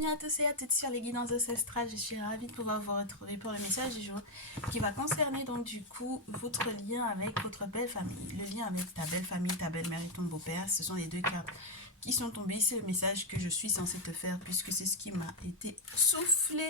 bienvenue à tous et à toutes sur les guidances ancestrales. Je suis ravie de pouvoir vous retrouver pour le message du jour qui va concerner donc du coup votre lien avec votre belle famille. Le lien avec ta belle famille, ta belle-mère et ton beau-père, ce sont les deux cartes qui sont tombées. C'est le message que je suis censée te faire puisque c'est ce qui m'a été soufflé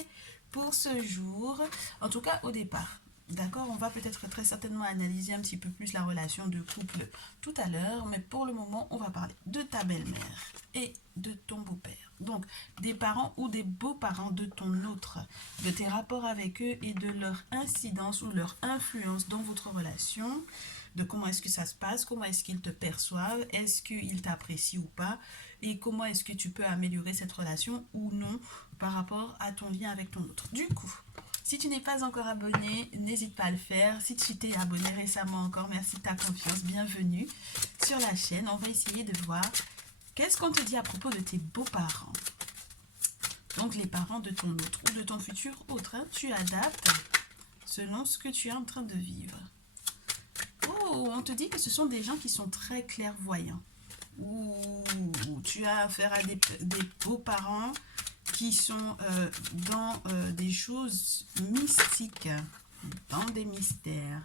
pour ce jour, en tout cas au départ. D'accord, on va peut-être très certainement analyser un petit peu plus la relation de couple tout à l'heure, mais pour le moment, on va parler de ta belle-mère et de ton beau-père. Donc, des parents ou des beaux-parents de ton autre, de tes rapports avec eux et de leur incidence ou leur influence dans votre relation, de comment est-ce que ça se passe, comment est-ce qu'ils te perçoivent, est-ce qu'ils t'apprécient ou pas, et comment est-ce que tu peux améliorer cette relation ou non par rapport à ton lien avec ton autre. Du coup, si tu n'es pas encore abonné, n'hésite pas à le faire. Si tu t'es abonné récemment encore, merci de ta confiance. Bienvenue sur la chaîne. On va essayer de voir qu'est-ce qu'on te dit à propos de tes beaux-parents. Donc les parents de ton autre ou de ton futur autre. Hein. Tu adaptes selon ce que tu es en train de vivre. Oh, on te dit que ce sont des gens qui sont très clairvoyants. Ouh, tu as affaire à des beaux-parents qui sont dans des choses mystiques, dans des mystères.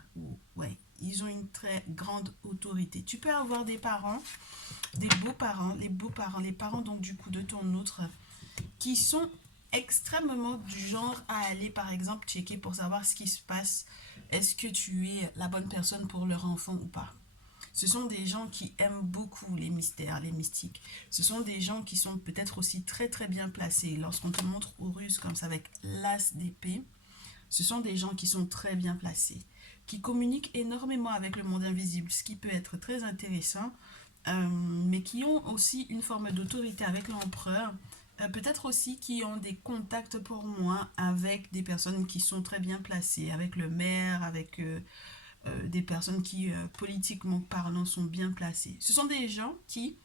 Ouais, ils ont une très grande autorité. Tu peux avoir des parents, des beaux-parents, les parents donc du coup de ton autre, qui sont extrêmement du genre à aller par exemple checker pour savoir ce qui se passe. Est-ce que tu es la bonne personne pour leur enfant ou pas? Ce sont des gens qui aiment beaucoup les mystères, les mystiques. Ce sont des gens qui sont peut-être aussi très très bien placés. Lorsqu'on te montre Horus comme ça avec l'as d'épée, ce sont des gens qui sont très bien placés, qui communiquent énormément avec le monde invisible, ce qui peut être très intéressant, mais qui ont aussi une forme d'autorité avec l'empereur. Peut-être aussi qui ont des contacts pour moi avec des personnes qui sont très bien placées, avec le maire, avec des personnes qui, politiquement parlant, sont bien placées. Ce sont des gens qui,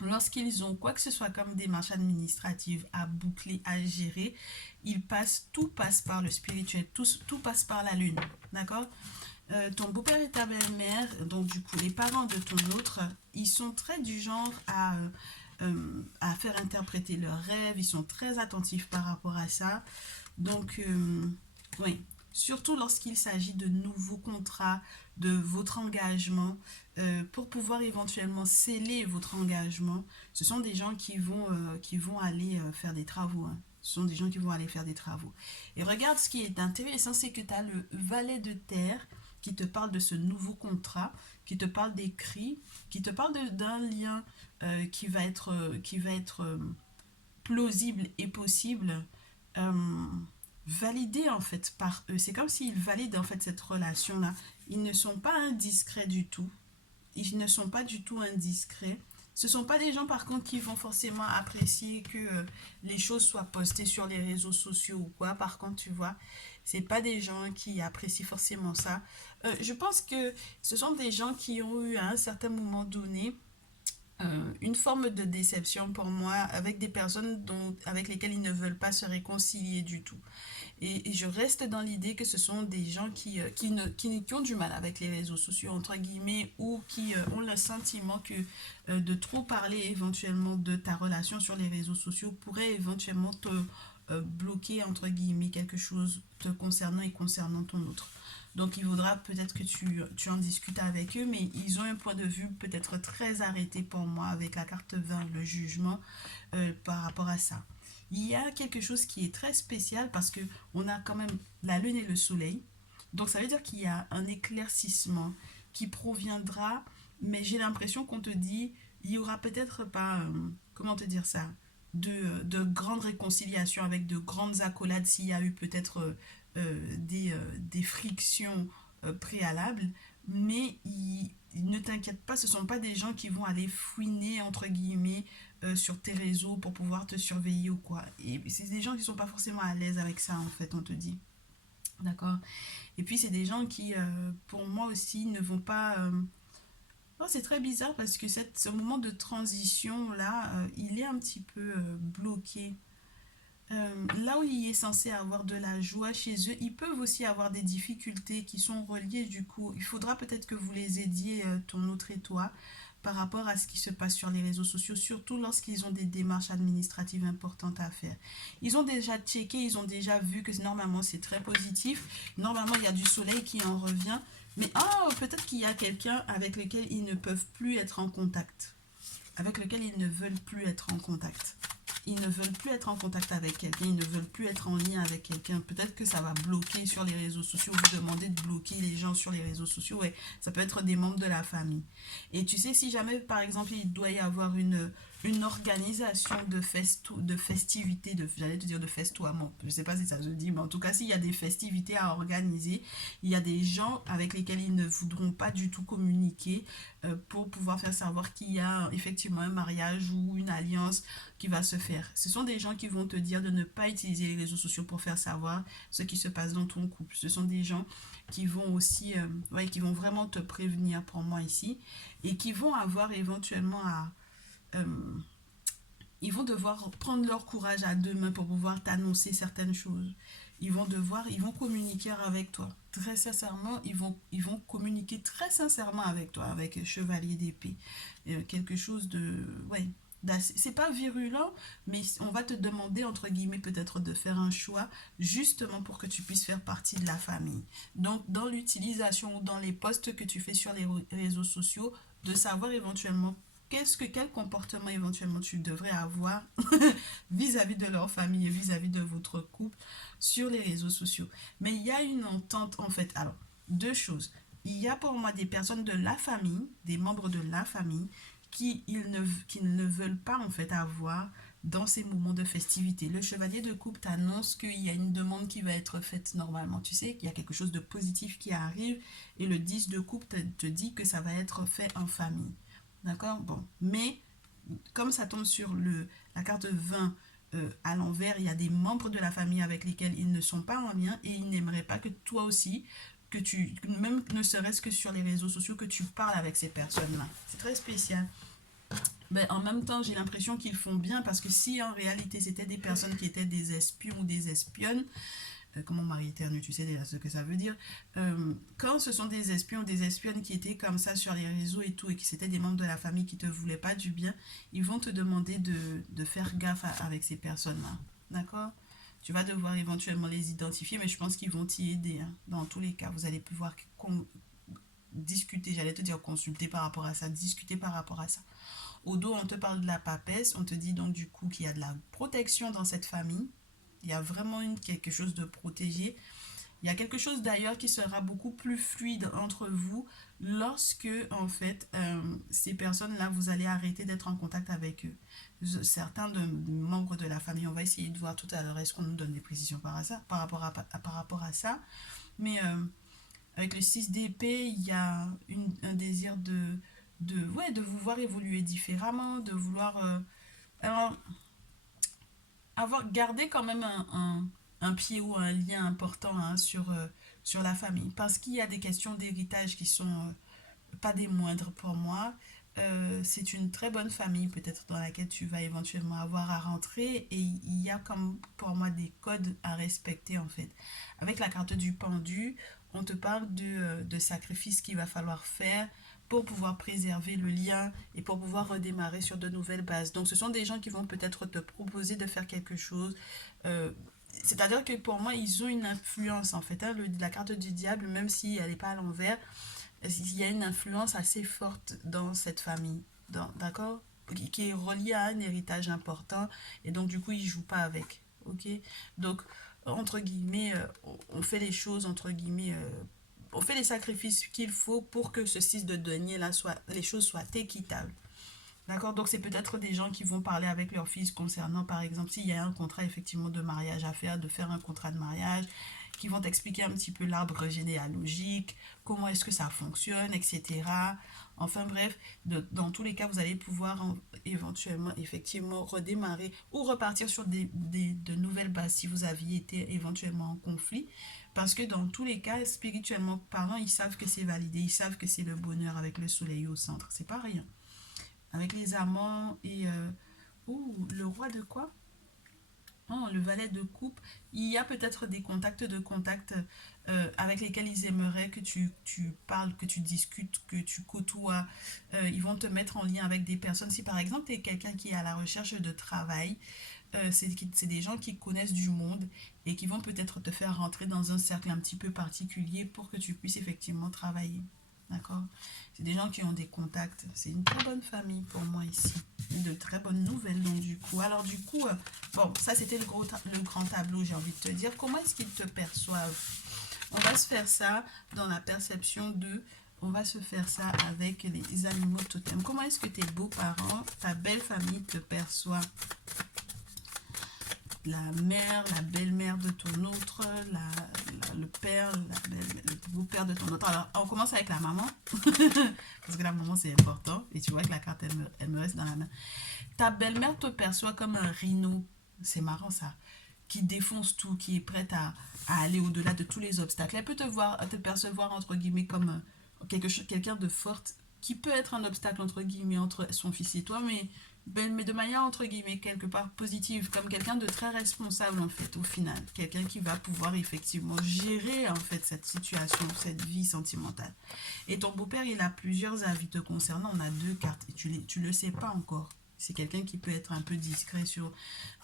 lorsqu'ils ont quoi que ce soit comme démarche administrative à boucler, à gérer, tout passe par le spirituel, tout passe par la lune, d'accord. Ton beau-père et ta belle-mère, donc du coup les parents de ton autre, ils sont très du genre à faire interpréter leurs rêves, ils sont très attentifs par rapport à ça. Donc, oui, surtout lorsqu'il s'agit de nouveaux contrats, de votre engagement, pour pouvoir éventuellement sceller votre engagement, ce sont des gens qui vont aller faire des travaux. Hein. Ce sont des gens qui vont aller faire des travaux. Et regarde, ce qui est intéressant, c'est que tu as le valet de terre qui te parle de ce nouveau contrat, qui te parle d'écrit, qui te parle d'un lien qui va être plausible et possible, euh, validé en fait par eux. C'est comme s'ils valident en fait cette relation-là. Ils ne sont pas indiscrets du tout. Ils ne sont pas du tout indiscrets. Ce ne sont pas des gens par contre qui vont forcément apprécier que les choses soient postées sur les réseaux sociaux ou quoi. Par contre, tu vois, c'est pas des gens qui apprécient forcément ça. Je pense que ce sont des gens qui ont eu à un certain moment donné une forme de déception pour moi avec des personnes avec lesquelles ils ne veulent pas se réconcilier du tout. Et je reste dans l'idée que ce sont des gens qui ont du mal avec les réseaux sociaux, entre guillemets, ou qui ont le sentiment que de trop parler éventuellement de ta relation sur les réseaux sociaux pourrait éventuellement te bloquer, entre guillemets, quelque chose te concernant et concernant ton autre. Donc il faudra peut-être que tu en discutes avec eux, mais ils ont un point de vue peut-être très arrêté pour moi avec la carte 20, le jugement, par rapport à ça. Il y a quelque chose qui est très spécial parce que on a quand même la lune et le soleil. Donc ça veut dire qu'il y a un éclaircissement qui proviendra, mais j'ai l'impression qu'on te dit, il y aura peut-être pas, comment te dire ça, de grandes réconciliations avec de grandes accolades s'il y a eu peut-être des frictions préalables, mais ne t'inquiète pas, ce ne sont pas des gens qui vont aller fouiner, entre guillemets, sur tes réseaux pour pouvoir te surveiller ou quoi. Et c'est des gens qui ne sont pas forcément à l'aise avec ça, en fait, on te dit. D'accord. Et puis, c'est des gens qui, pour moi aussi, ne vont pas... Oh, c'est très bizarre parce que ce moment de transition-là, il est un petit peu bloqué. Là où il est censé avoir de la joie chez eux, ils peuvent aussi avoir des difficultés qui sont reliées du coup. Il faudra peut-être que vous les aidiez, ton autre et toi, par rapport à ce qui se passe sur les réseaux sociaux, surtout lorsqu'ils ont des démarches administratives importantes à faire. Ils ont déjà checké, ils ont déjà vu que normalement c'est très positif. Normalement, il y a du soleil qui en revient. Mais peut-être qu'il y a quelqu'un avec lequel ils ne peuvent plus être en contact. Avec lequel ils ne veulent plus être en contact. Ils ne veulent plus être en contact avec quelqu'un, ils ne veulent plus être en lien avec quelqu'un. Peut-être que ça va bloquer sur les réseaux sociaux. Vous demandez de bloquer les gens sur les réseaux sociaux. Ouais, ça peut être des membres de la famille. Et tu sais, si jamais, par exemple, il doit y avoir une organisation de festivités, j'allais te dire de festoiement. Je ne sais pas si ça se dit, mais en tout cas, s'il y a des festivités à organiser, il y a des gens avec lesquels ils ne voudront pas du tout communiquer pour pouvoir faire savoir qu'il y a effectivement un mariage ou une alliance qui va se faire. Ce sont des gens qui vont te dire de ne pas utiliser les réseaux sociaux pour faire savoir ce qui se passe dans ton couple. Ce sont des gens qui vont aussi, qui vont vraiment te prévenir pour moi ici et qui vont avoir éventuellement ils vont devoir prendre leur courage à deux mains pour pouvoir t'annoncer certaines choses. Ils vont communiquer avec toi. Très sincèrement, ils vont communiquer très sincèrement avec toi, avec Chevalier d'épée. Quelque chose de, ouais, c'est pas virulent, mais on va te demander, entre guillemets, peut-être de faire un choix, justement pour que tu puisses faire partie de la famille. Donc, dans l'utilisation ou dans les posts que tu fais sur les réseaux sociaux, de savoir éventuellement quel comportement éventuellement tu devrais avoir vis-à-vis de leur famille et vis-à-vis de votre couple sur les réseaux sociaux. Mais il y a une entente en fait. Alors, deux choses. Il y a pour moi des personnes de la famille, des membres de la famille, qui ne veulent pas en fait avoir dans ces moments de festivité. Le chevalier de coupe t'annonce qu'il y a une demande qui va être faite normalement. Tu sais qu'il y a quelque chose de positif qui arrive et le 10 de coupe te dit que ça va être fait en famille. D'accord. Bon. Mais comme ça tombe sur la carte 20 à l'envers, il y a des membres de la famille avec lesquels ils ne sont pas en lien et ils n'aimeraient pas que toi aussi, même ne serait-ce que sur les réseaux sociaux, que tu parles avec ces personnes-là. C'est très spécial. Ben, en même temps, j'ai l'impression qu'ils font bien parce que si en réalité c'était des personnes qui étaient des espions ou des espionnes, comme mon mari éternue, tu sais déjà ce que ça veut dire. Quand ce sont des espions ou des espionnes qui étaient comme ça sur les réseaux et tout, et qui c'était des membres de la famille qui te voulaient pas du bien, ils vont te demander de faire gaffe avec ces personnes-là. D'accord. Tu vas devoir éventuellement les identifier, mais je pense qu'ils vont t'y aider. Hein. Dans tous les cas, vous allez pouvoir discuter, j'allais te dire consulter par rapport à ça, discuter par rapport à ça. Au dos, on te parle de la papesse, on te dit donc du coup qu'il y a de la protection dans cette famille. Il y a vraiment quelque chose de protégé. Il y a quelque chose d'ailleurs qui sera beaucoup plus fluide entre vous lorsque, en fait, ces personnes-là, vous allez arrêter d'être en contact avec eux. Certains membres de la famille, on va essayer de voir tout à l'heure, est-ce qu'on nous donne des précisions par rapport à ça. Mais avec le 6 d'épée, il y a un désir de vous voir évoluer différemment, de vouloir alors, avoir gardé quand même un pied ou un lien important hein, sur la famille. Parce qu'il y a des questions d'héritage qui sont pas des moindres pour moi. C'est une très bonne famille peut-être dans laquelle tu vas éventuellement avoir à rentrer et il y a comme pour moi des codes à respecter en fait. Avec la carte du pendu, on te parle de sacrifices qu'il va falloir faire pour pouvoir préserver le lien et pour pouvoir redémarrer sur de nouvelles bases. Donc ce sont des gens qui vont peut-être te proposer de faire quelque chose. Euh, C'est-à-dire que pour moi, ils ont une influence en fait. Hein, la carte du diable, même si elle n'est pas à l'envers, il y a une influence assez forte dans cette famille, d'accord, qui est reliée à un héritage important, et donc du coup, ils ne jouent pas avec, ok. Donc, entre guillemets, on fait les choses, entre guillemets, on fait les sacrifices qu'il faut pour que ce 6 de denier là les choses soient équitables. D'accord, donc c'est peut-être des gens qui vont parler avec leur fils concernant, par exemple, s'il y a un contrat effectivement de mariage à faire, de faire un contrat de mariage, qui vont t'expliquer un petit peu l'arbre généalogique, comment est-ce que ça fonctionne, etc. Enfin bref, dans tous les cas, vous allez pouvoir éventuellement, effectivement, redémarrer ou repartir sur de nouvelles bases si vous aviez été éventuellement en conflit. Parce que dans tous les cas, spirituellement parlant, ils savent que c'est validé, ils savent que c'est le bonheur avec le soleil au centre. C'est pas rien avec les amants et... le roi de quoi? Oh, concernant le valet de coupe, il y a peut-être des contacts avec lesquels ils aimeraient que tu parles, que tu discutes, que tu côtoies. Ils vont te mettre en lien avec des personnes. Si par exemple, tu es quelqu'un qui est à la recherche de travail, c'est des gens qui connaissent du monde et qui vont peut-être te faire rentrer dans un cercle un petit peu particulier pour que tu puisses effectivement travailler. D'accord? C'est des gens qui ont des contacts. C'est une très bonne famille pour moi ici. De très bonnes nouvelles donc du coup. Alors du coup, bon, ça c'était le grand tableau, j'ai envie de te dire. Comment est-ce qu'ils te perçoivent? On va se faire ça dans la perception de... On va se faire ça avec les animaux totems. Comment est-ce que tes beaux-parents, ta belle famille te perçoit? La mère, la belle-mère de ton autre, le père, le beau-père de ton autre. Alors, on commence avec la maman, parce que la maman, c'est important. Et tu vois que la carte, elle me reste dans la main. Ta belle-mère te perçoit comme un rhino. C'est marrant, ça. Qui défonce tout, qui est prête à aller au-delà de tous les obstacles. Elle peut te percevoir, entre guillemets, comme quelqu'un de forte, qui peut être un obstacle, entre guillemets, entre son fils et toi, mais de manière entre guillemets quelque part positive, comme quelqu'un de très responsable en fait au final, quelqu'un qui va pouvoir effectivement gérer en fait cette situation, cette vie sentimentale. Et ton beau-père, il a plusieurs avis te concernant. On a deux cartes et tu le sais pas encore. C'est quelqu'un qui peut être un peu discret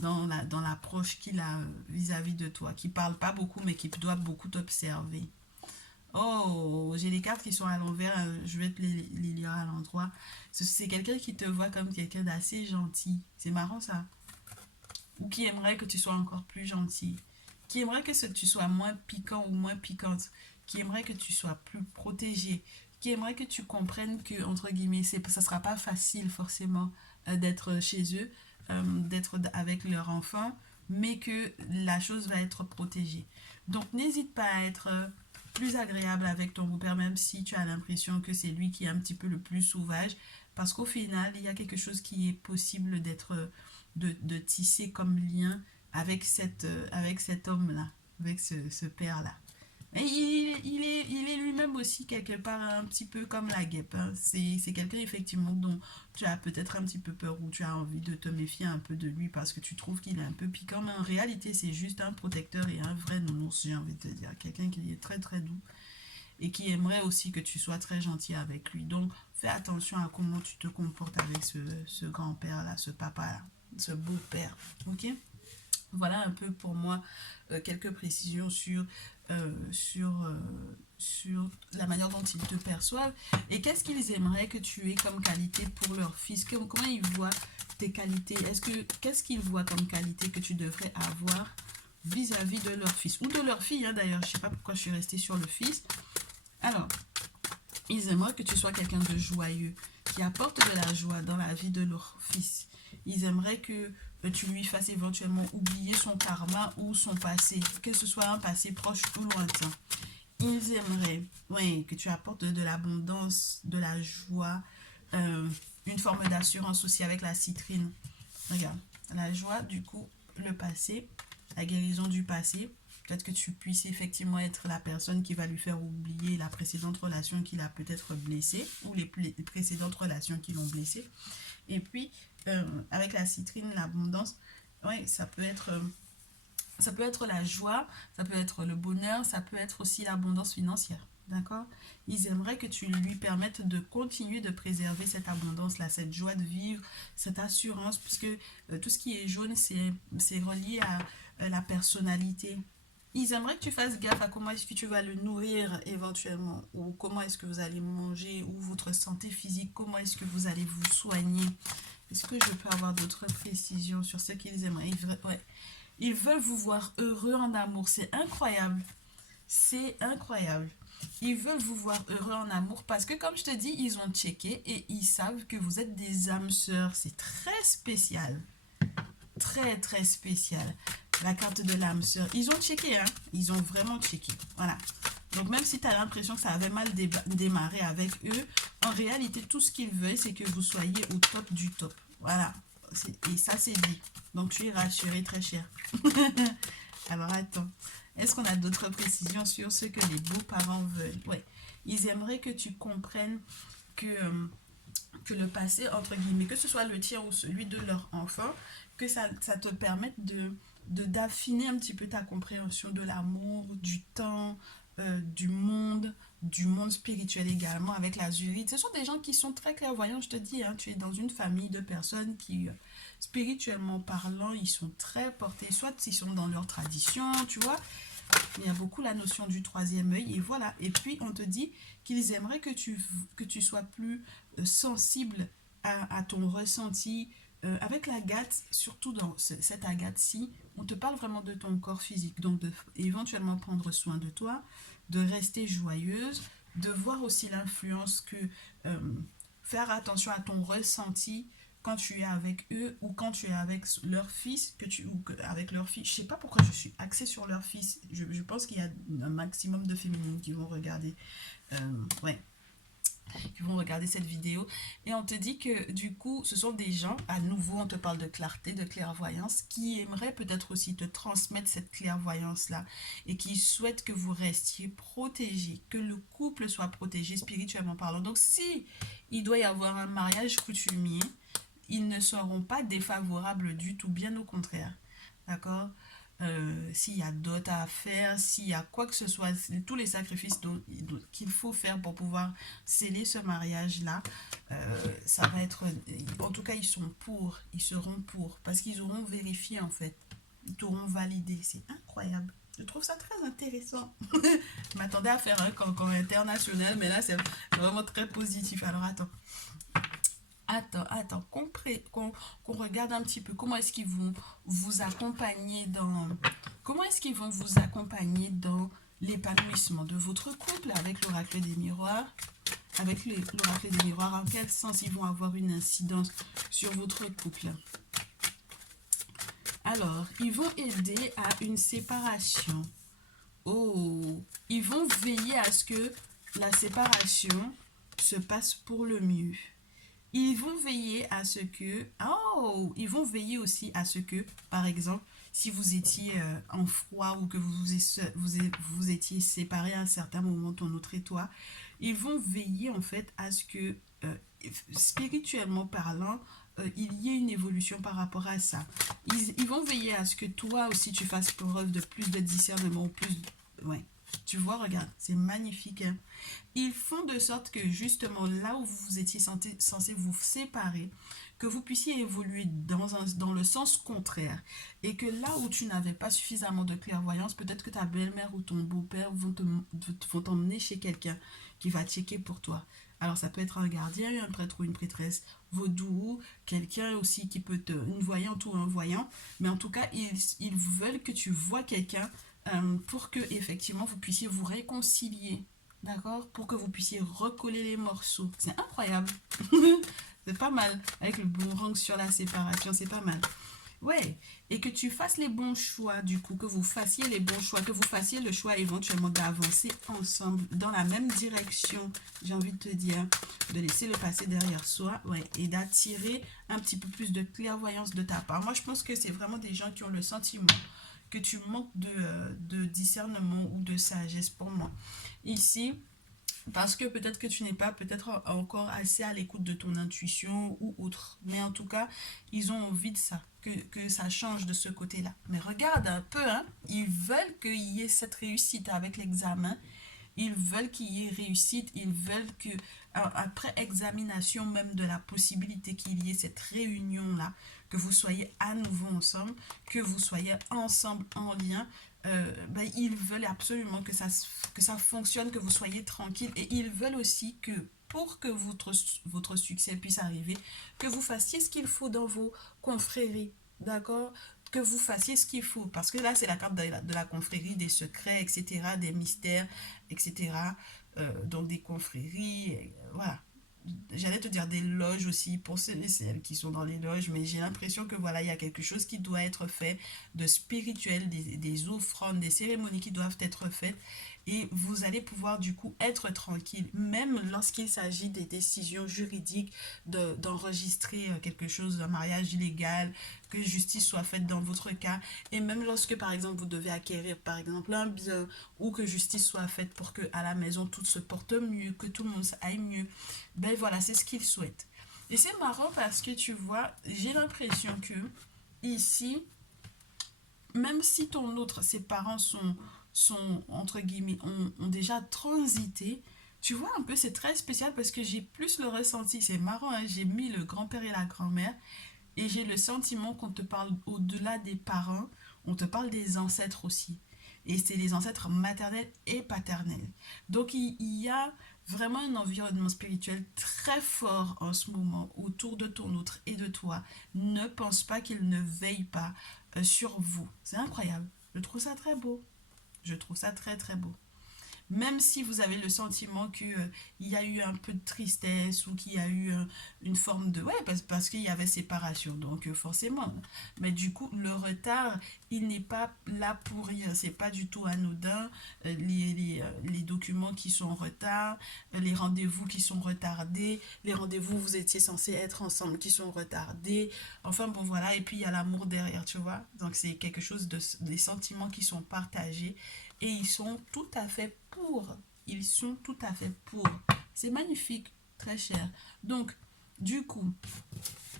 dans l'approche qu'il a vis-à-vis de toi, qui parle pas beaucoup mais qui doit beaucoup t'observer. Oh, j'ai les cartes qui sont à l'envers, je vais te les lire à l'endroit. C'est quelqu'un qui te voit comme quelqu'un d'assez gentil. C'est marrant ça. Ou qui aimerait que tu sois encore plus gentil. Qui aimerait que tu sois moins piquant ou moins piquante. Qui aimerait que tu sois plus protégé. Qui aimerait que tu comprennes que, entre guillemets, ça sera pas facile forcément d'être chez eux, d'être avec leur enfant, mais que la chose va être protégée. Donc n'hésite pas à être plus agréable avec ton beau-père, même si tu as l'impression que c'est lui qui est un petit peu le plus sauvage, parce qu'au final, il y a quelque chose qui est possible de tisser comme lien avec cet homme-là, avec ce père-là. Et il est lui-même aussi quelque part un petit peu comme la guêpe. Hein. C'est quelqu'un effectivement dont tu as peut-être un petit peu peur ou tu as envie de te méfier un peu de lui parce que tu trouves qu'il est un peu piquant. Mais en réalité, c'est juste un protecteur et un vrai nounours, j'ai envie de te dire. Quelqu'un qui est très très doux et qui aimerait aussi que tu sois très gentil avec lui. Donc, fais attention à comment tu te comportes avec ce grand-père-là, ce papa-là, ce beau-père. Ok? Voilà un peu pour moi quelques précisions sur la manière dont ils te perçoivent et qu'est-ce qu'ils aimeraient que tu aies comme qualité pour leur fils. Comment ils voient tes qualités? Qu'est-ce qu'ils voient comme qualité que tu devrais avoir vis-à-vis de leur fils ou de leur fille, hein, d'ailleurs. Je ne sais pas pourquoi je suis restée sur le fils. Alors, ils aimeraient que tu sois quelqu'un de joyeux, qui apporte de la joie dans la vie de leur fils. Ils aimeraient que tu lui fasses éventuellement oublier son karma ou son passé, que ce soit un passé proche ou lointain. Ils aimeraient, oui, que tu apportes de l'abondance, de la joie, une forme d'assurance aussi avec la citrine. Regarde, la joie, du coup, le passé, la guérison du passé. Peut-être que tu puisses effectivement être la personne qui va lui faire oublier la précédente relation qu'il a peut-être blessée ou les précédentes relations qui l'ont blessé. Et puis, avec la citrine, l'abondance, oui, ça peut être la joie, ça peut être le bonheur, ça peut être aussi l'abondance financière. D'accord? Ils aimeraient que tu lui permettes de continuer de préserver cette abondance-là, cette joie de vivre, cette assurance, puisque tout ce qui est jaune, c'est relié à la personnalité. Ils aimeraient que tu fasses gaffe à comment est-ce que tu vas le nourrir éventuellement, ou comment est-ce que vous allez manger, ou votre santé physique, comment est-ce que vous allez vous soigner. Est-ce que je peux avoir d'autres précisions sur ce qu'ils aimeraient? Ouais. Ils veulent vous voir heureux en amour. C'est incroyable. C'est incroyable. Ils veulent vous voir heureux en amour parce que, comme je te dis, ils ont checké et ils savent que vous êtes des âmes sœurs. C'est très spécial. Très, très spécial. La carte de l'âme sœur. Ils ont checké, hein. Ils ont vraiment checké. Voilà. Donc, même si tu as l'impression que ça avait mal démarré avec eux, en réalité, tout ce qu'ils veulent, c'est que vous soyez au top du top. Voilà. Et ça, c'est dit. Donc, tu es rassuré, très cher. Alors, attends. Est-ce qu'on a d'autres précisions sur ce que les beaux-parents veulent? Ouais. Ils aimeraient que tu comprennes que le passé, entre guillemets, que ce soit le tien ou celui de leur enfant, que ça te permette d'affiner un petit peu ta compréhension de l'amour, du temps, du monde spirituel également avec l'azurite. Ce sont des gens qui sont très clairvoyants, je te dis, hein, tu es dans une famille de personnes qui, spirituellement parlant, ils sont très portés, soit ils sont dans leur tradition, tu vois, il y a beaucoup la notion du troisième œil, et voilà. Et puis, on te dit qu'ils aimeraient que tu sois plus sensible à ton ressenti. Avec l'agate, surtout dans cette agate-ci, on te parle vraiment de ton corps physique. Donc, de éventuellement prendre soin de toi, de rester joyeuse, de voir aussi l'influence que faire attention à ton ressenti quand tu es avec eux ou quand tu es avec leur fils, avec leur fille. Je sais pas pourquoi je suis axée sur leur fils. Je pense qu'il y a un maximum de féminines qui vont regarder. Ouais, qui vont regarder cette vidéo. Et on te dit que du coup, ce sont des gens, à nouveau, on te parle de clarté, de clairvoyance, qui aimeraient peut-être aussi te transmettre cette clairvoyance-là et qui souhaitent que vous restiez protégés, que le couple soit protégé spirituellement parlant. Donc, si il doit y avoir un mariage coutumier, ils ne seront pas défavorables du tout, bien au contraire. D'accord? S'il y a d'autres à faire, s'il y a quoi que ce soit, tous les sacrifices qu'il faut faire pour pouvoir sceller ce mariage-là, ça va être... En tout cas, ils sont pour, ils seront pour, parce qu'ils auront vérifié en fait, ils t'auront validé. C'est incroyable. Je trouve ça très intéressant. Je m'attendais à faire un concours international, mais là, c'est vraiment très positif. Alors, attends, qu'on regarde un petit peu comment est-ce qu'ils vont vous accompagner dans... Comment est-ce qu'ils vont vous accompagner dans l'épanouissement de votre couple avec l'oracle des miroirs? Avec l'oracle des miroirs, en quel sens ils vont avoir une incidence sur votre couple? Alors, ils vont aider à une séparation. Oh, ils vont veiller à ce que la séparation se passe pour le mieux. Ils vont veiller à ce que... Oh, ils vont veiller aussi à ce que, par exemple, si vous étiez en froid ou que vous étiez séparés à un certain moment, ton autre et toi, ils vont veiller en fait à ce que, spirituellement parlant, il y ait une évolution par rapport à ça. Ils vont veiller à ce que toi aussi tu fasses preuve de plus de discernement, plus... Ouais. Tu vois, regarde, c'est magnifique. Hein? Ils font de sorte que justement là où vous étiez censé vous séparer, que vous puissiez évoluer dans le sens contraire. Et que là où tu n'avais pas suffisamment de clairvoyance, peut-être que ta belle-mère ou ton beau-père vont t'emmener chez quelqu'un qui va checker pour toi. Alors ça peut être un gardien, un prêtre ou une prêtresse vaudou, quelqu'un aussi qui peut une voyante ou un voyant. Mais en tout cas, ils veulent que tu vois quelqu'un pour que effectivement vous puissiez vous réconcilier, d'accord, pour que vous puissiez recoller les morceaux. C'est incroyable. C'est pas mal avec le boomerang sur la séparation, c'est pas mal. Ouais, et que tu fasses les bons choix, du coup, que vous fassiez les bons choix, que vous fassiez le choix éventuellement d'avancer ensemble dans la même direction, j'ai envie de te dire, de laisser le passé derrière soi, ouais, et d'attirer un petit peu plus de clairvoyance de ta part. Moi, je pense que c'est vraiment des gens qui ont le sentiment que tu manques de discernement ou de sagesse pour moi. Ici, parce que peut-être que tu n'es pas peut-être encore assez à l'écoute de ton intuition ou autre. Mais en tout cas, ils ont envie de ça, que ça change de ce côté-là. Mais regarde un peu, hein, ils veulent qu'il y ait cette réussite avec l'examen. Ils veulent qu'il y ait réussite. Ils veulent que, après examination même de la possibilité qu'il y ait cette réunion-là, que vous soyez à nouveau ensemble, que vous soyez ensemble en lien, ils veulent absolument que ça fonctionne, que vous soyez tranquille. Et ils veulent aussi que pour que votre succès puisse arriver, que vous fassiez ce qu'il faut dans vos confréries. D'accord? Que vous fassiez ce qu'il faut. Parce que là, c'est la carte de la confrérie, des secrets, etc., des mystères, etc. Donc des confréries, voilà. J'allais te dire des loges aussi pour ceux et celles qui sont dans les loges, mais j'ai l'impression que voilà, il y a quelque chose qui doit être fait de spirituel, des offrandes, des cérémonies qui doivent être faites et vous allez pouvoir du coup être tranquille, même lorsqu'il s'agit des décisions juridiques, d'enregistrer quelque chose, un mariage illégal, que justice soit faite dans votre cas, et même lorsque par exemple vous devez acquérir par exemple un bien ou que justice soit faite pour que à la maison tout se porte mieux, que tout le monde aille mieux, ben voilà, c'est ce qu'ils souhaitent. Et c'est marrant parce que tu vois, j'ai l'impression que ici, même si ton autre, ses parents sont entre guillemets, ont déjà transité, tu vois un peu, c'est très spécial parce que j'ai plus le ressenti, c'est marrant, hein, j'ai mis le grand-père et la grand-mère, et j'ai le sentiment qu'on te parle au-delà des parents, on te parle des ancêtres aussi. Et c'est les ancêtres maternels et paternels. Donc il y a vraiment un environnement spirituel très fort en ce moment autour de ton autre et de toi. Ne pense pas qu'il ne veille pas sur vous. C'est incroyable. Je trouve ça très beau. Je trouve ça très très beau. Même si vous avez le sentiment qu'il y a eu un peu de tristesse ou qu'il y a eu une forme de... Ouais, parce qu'il y avait séparation, donc forcément. Mais du coup, le retard, il n'est pas là pour rien. C'est pas du tout anodin. Les documents qui sont en retard, les rendez-vous qui sont retardés, les rendez-vous où vous étiez censés être ensemble qui sont retardés. Enfin bon, voilà. Et puis, il y a l'amour derrière, tu vois. Donc, c'est quelque chose des sentiments qui sont partagés et ils sont tout à fait pour. Ils sont tout à fait pour. C'est magnifique, très cher. Donc, du coup,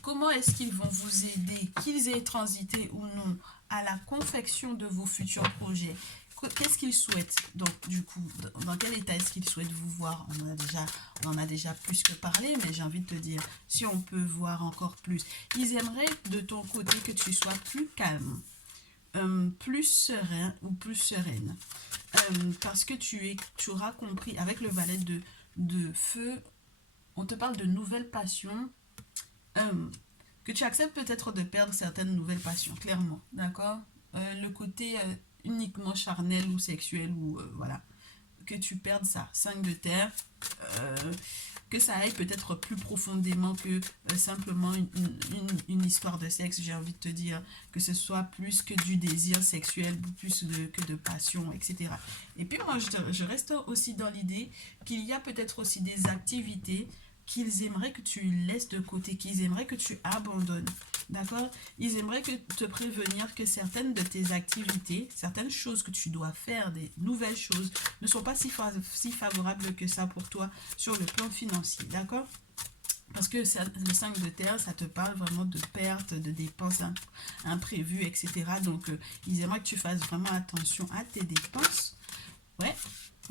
comment est-ce qu'ils vont vous aider, qu'ils aient transité ou non, à la confection de vos futurs projets? Qu'est-ce qu'ils souhaitent? Donc, du coup, dans quel état est-ce qu'ils souhaitent vous voir? On en a déjà plus que parlé, mais j'ai envie de te dire, si on peut voir encore plus. Ils aimeraient de ton côté que tu sois plus calme, plus serein ou plus sereine. Parce que tu auras compris, avec le valet de feu, on te parle de nouvelles passions, que tu acceptes peut-être de perdre certaines nouvelles passions, clairement, d'accord? Le côté uniquement charnel ou sexuel, ou voilà, que tu perdes ça. 5 de terre, que ça aille peut-être plus profondément que simplement une histoire de sexe, j'ai envie de te dire, que ce soit plus que du désir sexuel, plus que de passion, etc. Et puis moi, je reste aussi dans l'idée qu'il y a peut-être aussi des activités qu'ils aimeraient que tu laisses de côté, qu'ils aimeraient que tu abandonnes. D'accord? Ils aimeraient te prévenir que certaines de tes activités, certaines choses que tu dois faire, des nouvelles choses, ne sont pas si favorables que ça pour toi sur le plan financier. D'accord? Parce que le 5 de terre, ça te parle vraiment de pertes, de dépenses imprévues, etc. Donc, ils aimeraient que tu fasses vraiment attention à tes dépenses. Ouais,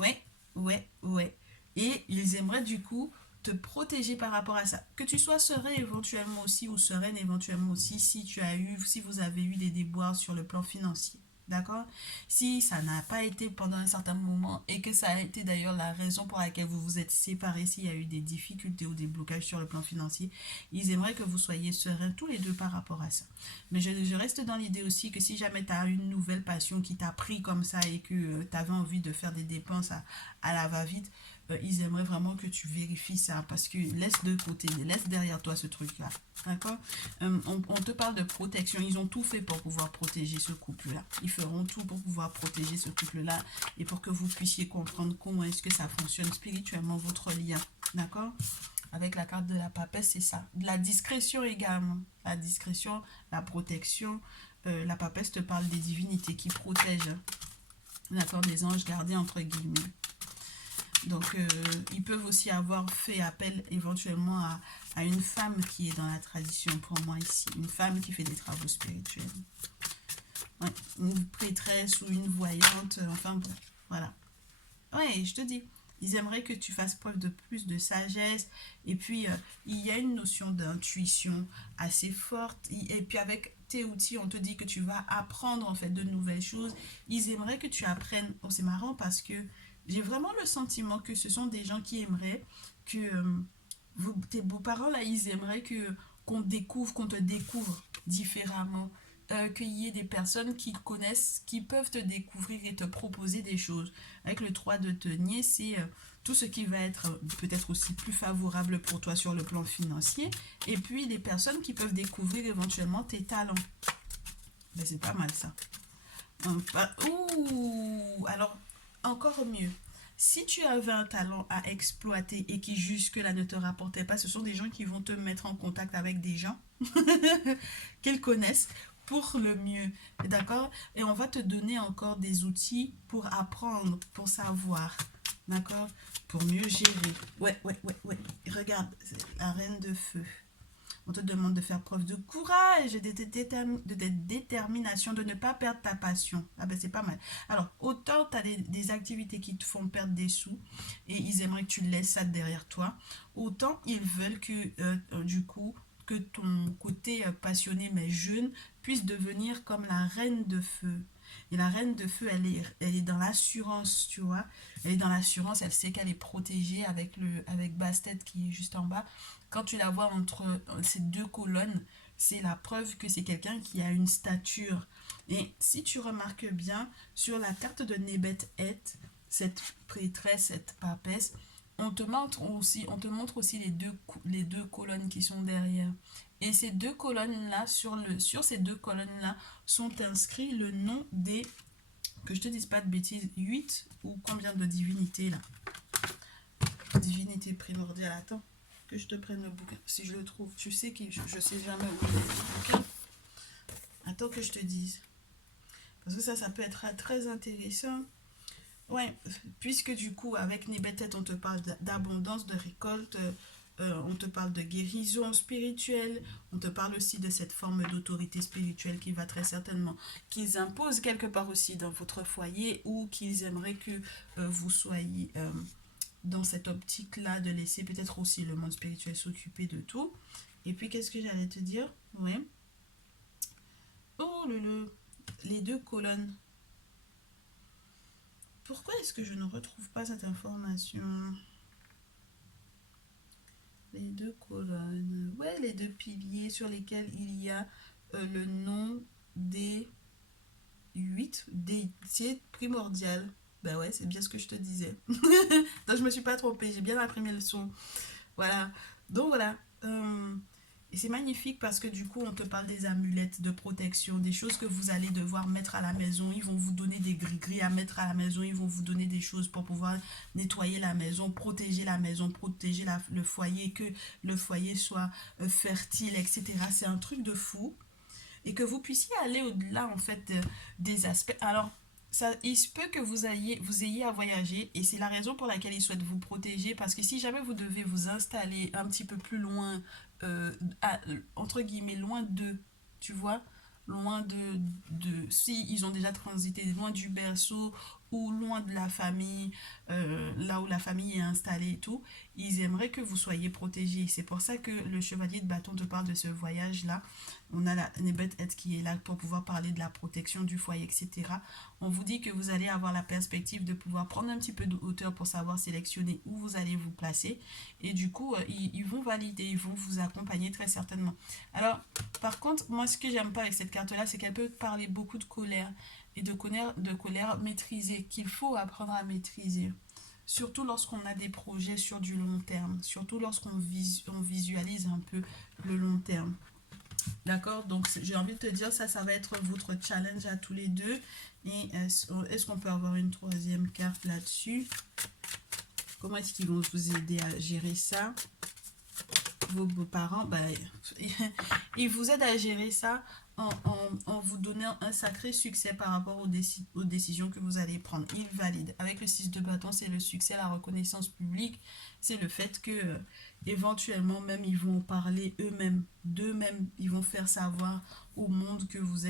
ouais, ouais, ouais. Et ils aimeraient du coup te protéger par rapport à ça. Que tu sois serein éventuellement aussi ou sereine éventuellement aussi si vous avez eu des déboires sur le plan financier. D'accord? Si ça n'a pas été pendant un certain moment et que ça a été d'ailleurs la raison pour laquelle vous vous êtes séparés, s'il y a eu des difficultés ou des blocages sur le plan financier, ils aimeraient que vous soyez sereins tous les deux par rapport à ça. Mais je reste dans l'idée aussi que si jamais tu as une nouvelle passion qui t'a pris comme ça et que tu avais envie de faire des dépenses à la va-vite, ils aimeraient vraiment que tu vérifies ça parce que laisse de côté, laisse derrière toi ce truc-là. D'accord? On te parle de protection. Ils ont tout fait pour pouvoir protéger ce couple-là. Ils feront tout pour pouvoir protéger ce couple-là et pour que vous puissiez comprendre comment est-ce que ça fonctionne spirituellement, votre lien. D'accord? Avec la carte de la papesse, c'est ça. De la discrétion également. La discrétion, la protection. La papesse te parle des divinités qui protègent. D'accord? Des anges gardiens, entre guillemets. Donc, ils peuvent aussi avoir fait appel éventuellement à une femme qui est dans la tradition pour moi ici. Une femme qui fait des travaux spirituels. Ouais, une prêtresse ou une voyante. Enfin bon, voilà. Ouais, je te dis. Ils aimeraient que tu fasses preuve de plus de sagesse. Et puis, il y a une notion d'intuition assez forte. Et puis, avec tes outils, on te dit que tu vas apprendre en fait de nouvelles choses. Ils aimeraient que tu apprennes. Oh, c'est marrant parce que j'ai vraiment le sentiment que ce sont des gens qui aimeraient que tes beaux-parents, là, ils aimeraient qu'on te découvre différemment. Qu'il y ait des personnes qui connaissent, qui peuvent te découvrir et te proposer des choses. Avec le 3 de denier, c'est tout ce qui va être peut-être aussi plus favorable pour toi sur le plan financier. Et puis, des personnes qui peuvent découvrir éventuellement tes talents. Ben, c'est pas mal ça. Ouh, alors, encore mieux. Si tu avais un talent à exploiter et qui jusque-là ne te rapportait pas, ce sont des gens qui vont te mettre en contact avec des gens qu'ils connaissent pour le mieux. D'accord? Et on va te donner encore des outils pour apprendre, pour savoir. D'accord? Pour mieux gérer. Ouais, ouais, ouais, ouais. Regarde, la reine de feu. On te demande de faire preuve de courage, de détermination, de ne pas perdre ta passion. Ah ben c'est pas mal. Alors, autant tu as des activités qui te font perdre des sous et ils aimeraient que tu laisses ça derrière toi, autant ils veulent que du coup que ton côté passionné mais jeune puisse devenir comme la reine de feu. Et la reine de feu, elle est dans l'assurance, tu vois. Elle est dans l'assurance, elle sait qu'elle est protégée avec Bastet qui est juste en bas. Quand tu la vois entre ces deux colonnes, c'est la preuve que c'est quelqu'un qui a une stature. Et si tu remarques bien, sur la carte de Nebet Het, cette prêtresse, cette papesse, on te montre aussi les deux colonnes qui sont derrière. Et ces deux colonnes-là, sur ces deux colonnes-là, sont inscrits le nom des, que je te dise pas de bêtises, 8 ou combien de divinités là. Divinité primordiale, attends, que je te prenne le bouquin, si je le trouve, tu sais que je sais jamais où il est le bouquin. Attends que je te dise. Parce que ça peut être très intéressant. Ouais, puisque du coup, avec Nebet, on te parle d'abondance, de récolte, on te parle de guérison spirituelle, on te parle aussi de cette forme d'autorité spirituelle qui va très certainement, qu'ils imposent quelque part aussi dans votre foyer ou qu'ils aimeraient que vous soyez dans cette optique-là de laisser peut-être aussi le monde spirituel s'occuper de tout. Et puis, qu'est-ce que j'allais te dire? Ouais. Oh, les deux colonnes. Pourquoi est-ce que je ne retrouve pas cette information? Les deux colonnes. Ouais, les deux piliers sur lesquels il y a le nom des 8. C'est primordial. Ben ouais, c'est bien ce que je te disais. Donc je me suis pas trompée, j'ai bien imprimé le son. Voilà. Donc voilà. Et c'est magnifique parce que du coup, on te parle des amulettes de protection, des choses que vous allez devoir mettre à la maison. Ils vont vous donner des gris-gris à mettre à la maison. Ils vont vous donner des choses pour pouvoir nettoyer la maison, protéger le foyer, que le foyer soit fertile, etc. C'est un truc de fou. Et que vous puissiez aller au-delà, en fait, des aspects. Alors, ça, il se peut que vous ayez à voyager et c'est la raison pour laquelle ils souhaitent vous protéger parce que si jamais vous devez vous installer un petit peu plus loin, entre guillemets, loin d'eux, tu vois, loin si ils ont déjà transité loin du berceau ou loin de la famille, là où la famille est installée et tout, ils aimeraient que vous soyez protégés. C'est pour ça que le chevalier de bâton te parle de ce voyage-là. On a la Nebet Het qui est là pour pouvoir parler de la protection du foyer, etc. On vous dit que vous allez avoir la perspective de pouvoir prendre un petit peu de hauteur pour savoir sélectionner où vous allez vous placer. Et du coup, ils vont valider, ils vont vous accompagner très certainement. Alors, par contre, moi, ce que j'aime pas avec cette carte-là, c'est qu'elle peut parler beaucoup de colère et de colère maîtrisée, qu'il faut apprendre à maîtriser. Surtout lorsqu'on a des projets sur du long terme, surtout lorsqu'on visualise un peu le long terme. D'accord, donc j'ai envie de te dire, ça va être votre challenge à tous les deux. Et est-ce qu'on peut avoir une troisième carte là-dessus? Comment est-ce qu'ils vont vous aider à gérer ça? Vos beaux-parents, ben, ils vous aident à gérer ça en vous donnant un sacré succès par rapport aux décisions que vous allez prendre. Ils valident. Avec le 6 de bâton, c'est le succès, la reconnaissance publique. C'est le fait que éventuellement même ils vont parler eux-mêmes, d'eux-mêmes. Ils vont faire savoir au monde que vous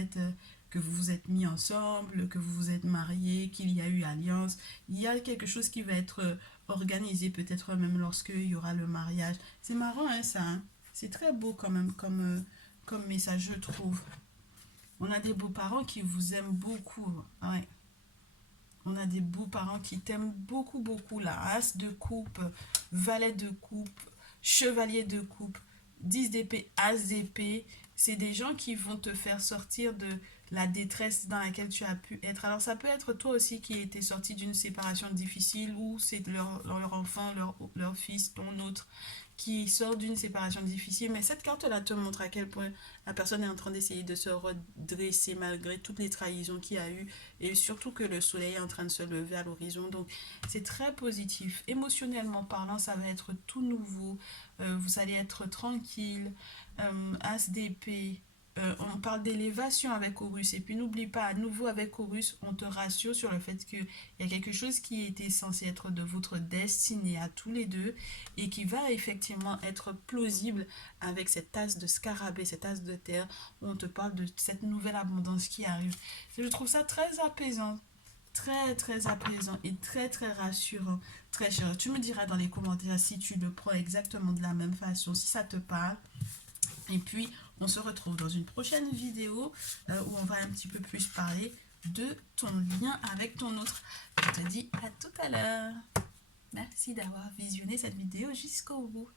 vous êtes mis ensemble, que vous vous êtes mariés, qu'il y a eu alliance. Il y a quelque chose qui va être organisé peut-être même lorsqu'il y aura le mariage. C'est marrant hein, ça. Hein? C'est très beau quand même comme message, je trouve. On a des beaux-parents qui vous aiment beaucoup. Ouais. On a des beaux-parents qui t'aiment beaucoup, beaucoup. La as de coupe, valet de coupe, chevalier de coupe, 10 d'épée, as d'épée. C'est des gens qui vont te faire sortir de la détresse dans laquelle tu as pu être. Alors ça peut être toi aussi qui étais sorti d'une séparation difficile ou c'est leur enfant, leur fils, ton autre qui sort d'une séparation difficile. Mais cette carte-là te montre à quel point la personne est en train d'essayer de se redresser malgré toutes les trahisons qu'il y a eu et surtout que le soleil est en train de se lever à l'horizon. Donc c'est très positif. Émotionnellement parlant, ça va être tout nouveau. Vous allez être tranquille. As d'épée. on parle d'élévation avec Horus. Et puis n'oublie pas, à nouveau avec Horus, on te rassure sur le fait qu'il y a quelque chose qui était censé être de votre destinée à tous les deux et qui va effectivement être plausible avec cette tasse de scarabée, cette tasse de terre, où on te parle de cette nouvelle abondance qui arrive. Et je trouve ça très apaisant, très apaisant et très rassurant, très cher. Tu me diras dans les commentaires si tu le prends exactement de la même façon, si ça te parle. Et puis, on se retrouve dans une prochaine vidéo où on va un petit peu plus parler de ton lien avec ton autre. Je te dis à tout à l'heure. Merci d'avoir visionné cette vidéo jusqu'au bout.